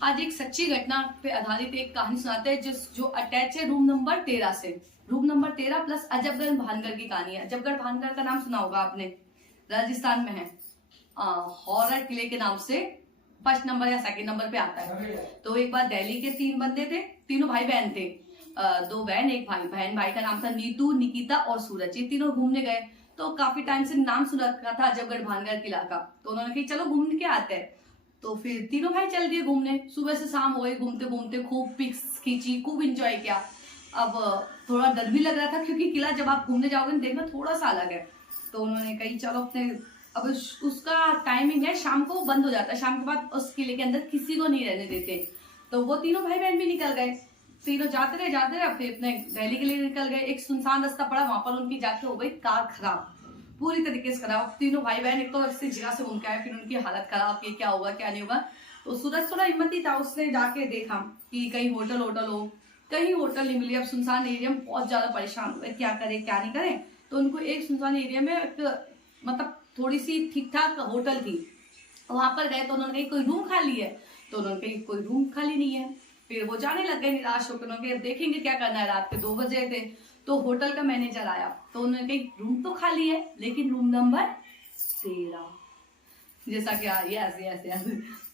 आज एक सच्ची घटना पे आधारित एक कहानी सुनाते हैं जो अटैच है रूम नंबर 13 से। Room number 13 plus Ajabgarh Bhangarh की कहानी है। अजबगढ़ भानगढ़ का नाम सुना होगा आपने, राजस्थान में है। हॉरर किले के नाम से फर्स्ट नंबर या सेकंड नंबर पे आता है। तो एक बार दिल्ली के 3 बंदे थे, तीनों भाई बहन थे। 2 बहन 1 भाई। बहन भाई का नाम था नीतू, निकिता और सूरज। ये तीनों घूमने गए। तो काफी टाइम से नाम सुना रखा था अजबगढ़ भानगढ़ किला का। तो उन्होंने कहा चलो घूमने के आते हैं। तो फिर तीनों भाई चल दिए घूमने। सुबह से शाम हो गई, घूमते घूमते खूब पिक्स खींची, खूब इंजॉय किया। अब थोड़ा डर भी लग रहा था क्योंकि किला जब आप घूमने जाओगे ना देखना थोड़ा सा अलग है। तो उन्होंने कही चलो अपने, अब उसका टाइमिंग है शाम को बंद हो जाता है, शाम के बाद उस किले के अंदर किसी को नहीं रहने देते। तो वो तीनों भाई बहन भी निकल गए। तीनों जाते रहे अपने दिल्ली के लिए निकल गए। एक सुनसान रास्ता पड़ा, वहां पर उनकी जाके हो गई कार खराब, पूरी तरीके से खराब। तीनों भाई बहन एक तो ऐसी जगह से घूम के आए, फिर उनकी हालत खराब कि क्या होगा क्या नहीं होगा। तो सूरज थोड़ा हिम्मती था, उसने जाके देखा कि कहीं होटल हो। कहीं होटल नहीं मिली। अब सुनसान एरिया में बहुत ज्यादा परेशान हुए, क्या करे क्या नहीं करे। तो उनको एक सुनसान एरिया में एक मतलब थोड़ी सी ठीक ठाक होटल थी, वहां पर गए। तो उन्होंने कही कोई रूम खाली है। तो उन्होंने कही कोई रूम खाली नहीं है। फिर वो जाने लग गए निराश होकर। उन्होंने देखेंगे क्या करना है, रात के 2 बजे थे। तो होटल का मैनेजर आया। तो उन्होंने कही रूम तो खाली है लेकिन रूम नंबर 13, जैसा कि यस यस यस,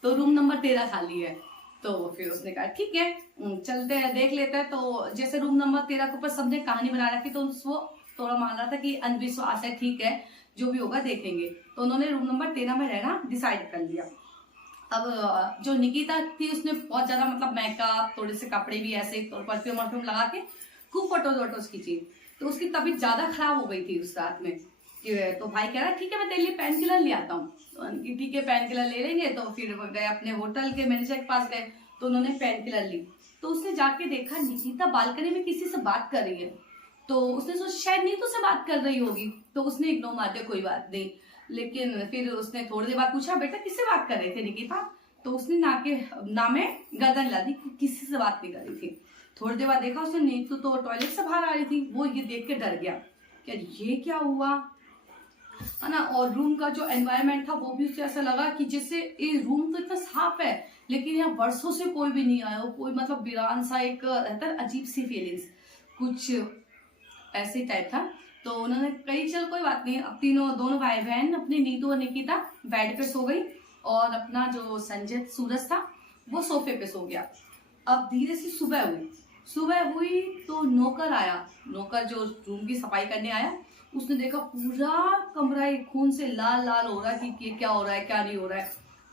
तो रूम नंबर 13 खाली है। तो फिर उसने कहा ठीक है चलते हैं देख लेते हैं। तो जैसे रूम नंबर 13 के ऊपर सबने कहानी बना रखी, तो वो थोड़ा मान रहा था कि अंधविश्वास है, ठीक है जो भी होगा देखेंगे। तो उन्होंने रूम नंबर 13 में रहना डिसाइड कर लिया। अब जो निकिता थी उसने बहुत ज्यादा मतलब मेकअप, थोड़े से कपड़े भी ऐसे परफ्यूम वर्फ्यूम लगा के खूब फोटोज वोटोज खींची। तो उसकी तबीयत ज्यादा खराब हो गई थी उस रात में। तो भाई कह रहा ठीक है मैं तेरे लिए पेन किलर ले आता हूँ। तो ठीक है पेन किलर ले लेंगे। तो फिर गए अपने होटल के मैनेजर के पास गए। तो उन्होंने पेन किलर ली। तो उसने जाके देखा निकिता बालकनी में किसी से बात कर रही है। तो उसने सोचा शायद नीतू से बात कर रही होगी। तो उसने इग्नोर मार दिया, कोई बात नहीं। लेकिन फिर उसने थोड़ी देर बाद पूछा बेटा किससे बात कर रहे थे निकिता। तो उसने नामे गर्दन हिला दी, किसी से बात नहीं कर रही थी। थोड़ी देर बाद देखा उसने नीतू तो टॉयलेट से बाहर आ रही थी। वो ये देख के डर गया कि ये क्या हुआ है ना। और रूम का जो एनवायरनमेंट था वो भी उसे ऐसा लगा कि जैसे ये रूम तो इतना साफ है लेकिन यहाँ वर्षों से कोई भी नहीं आया, कोई मतलब वीरान सा एक रहता है, अजीब सी फीलिंग्स कुछ ऐसे टाइप था। तो उन्होंने कही चल कोई बात नहीं। अब दोनों भाई बहन अपनी नीतू और निकिता बेड पे सो गई और अपना जो संजय सूरज था वो सोफे पे सो गया। अब धीरे से सुबह हुई तो नौकर आया। नौकर जो रूम की सफाई करने आया, उसने देखा पूरा कमरा एक खून से लाल लाल हो रहा है कि क्या हो रहा है क्या नहीं हो रहा है।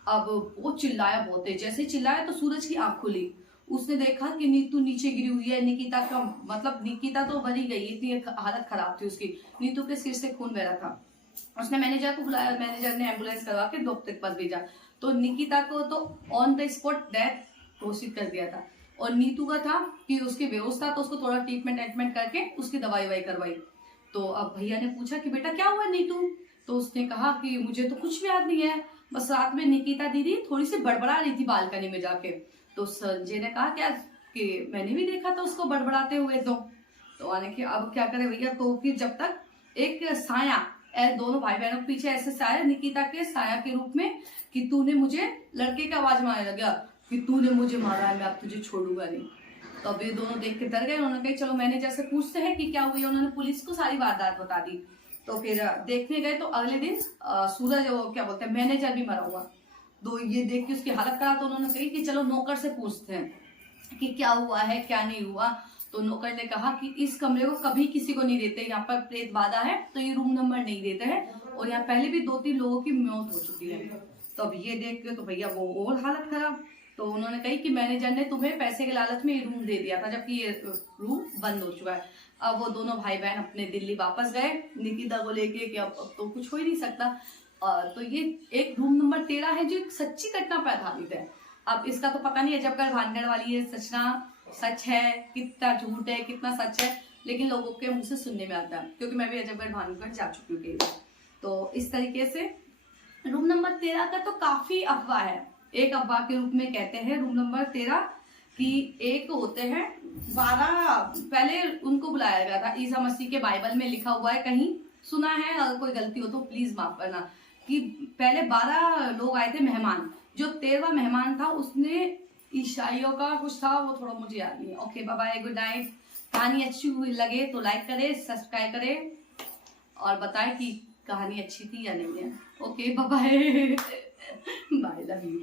अब वो चिल्लाया बहुत है। जैसे चिल्लाया तो सूरज की आंख खुली। उसने देखा कि नीतू नीचे गिरी हुई है। निकिता का मतलब निकिता तो मरी गई, इतनी हालत खराब थी उसकी। नीतू के सिर से खून बह रहा था। उसने मैनेजर को बुलाया, मैनेजर ने एम्बुलेंस करवा के डॉक्टर के पास भेजा। तो निकिता को तो ऑन द स्पॉट डेथ घोषित कर दिया था। और नीतू का था कि उसकी बेहोश था तो उसको थोड़ा ट्रीटमेंट करके उसकी दवाई वाई करवाई। तो अब भैया ने पूछा कि बेटा क्या हुआ नीतू। तो उसने कहा कि मुझे तो कुछ भी याद नहीं है, बस रात में निकिता दीदी थोड़ी सी बड़बड़ा रही थी बालकनी में जाके। तो संजय ने कहा क्या कि मैंने भी देखा था उसको बड़बड़ाते हुए। तो आने के अब क्या करे भैया। तो फिर जब तक एक साया दोनों भाई बहनों के पीछे ऐसे साया निकिता के साया के रूप में कि तूने मुझे, लड़के की आवाज मारने लगा कि तूने मुझे मारा है, मैं अब तुझे छोड़ूंगा नहीं। तो अब ये दोनों देख के डर गए। उन्होंने कहा चलो मैनेजर से पूछते हैं कि क्या हुई। उन्होंने पुलिस को सारी वारदात बता दी। तो फिर देखने गए तो अगले दिन सूरज वो क्या बोलते हैं मैनेजर भी मरा हुआ। तो ये देख के उसकी हालत खराब। तो उन्होंने कही कि चलो नौकर से पूछते हैं कि क्या हुआ है क्या नहीं हुआ। तो नौकर ने कहा कि इस कमरे को कभी किसी को नहीं देते, यहाँ पर प्रेत बाधा है तो ये रूम नंबर नहीं देते हैं। और यहाँ पहले भी 2-3 लोगों की मौत हो चुकी है। तो अब ये देख के तो भैया वो और हालत खराब। तो उन्होंने कही कि मैनेजर ने तुम्हें पैसे के लालच में ये रूम दे दिया था जबकि ये रूम बंद हो चुका है। अब वो दोनों भाई बहन अपने दिल्ली वापस गए निकिता को लेके कि अब तो कुछ हो ही नहीं सकता। तो ये एक रूम नंबर 13 है जो एक सच्ची घटना पर आधारित है। अब इसका तो पता नहीं है अजबगढ़ भानगढ़ वाली ये सच है कितना झूठ है कितना सच है, लेकिन लोगों के मुंह से सुनने में आता है क्योंकि मैं भी अजबगढ़ भानगढ़ जा चुकी हूँ कई बार। तो इस तरीके से रूम नंबर 13 का तो काफी अफवाह है। एक अफवाह के रूप में कहते हैं रूम नंबर 13 कि एक होते हैं 12, पहले उनको बुलाया गया था। ईसा मसीह के बाइबल में लिखा हुआ है, कहीं सुना है, अगर कोई गलती हो तो प्लीज माफ करना, कि पहले 12 लोग आए थे मेहमान। जो 13वां मेहमान था उसने ईसाइयों का कुछ था, वो थोड़ा मुझे याद नहीं है। Okay bye bye, good night. कहानी अच्छी हुई लगे तो लाइक करें, सब्सक्राइब करें और बताएं कि कहानी अच्छी थी या नहीं है। Okay bye bye, bye, love you.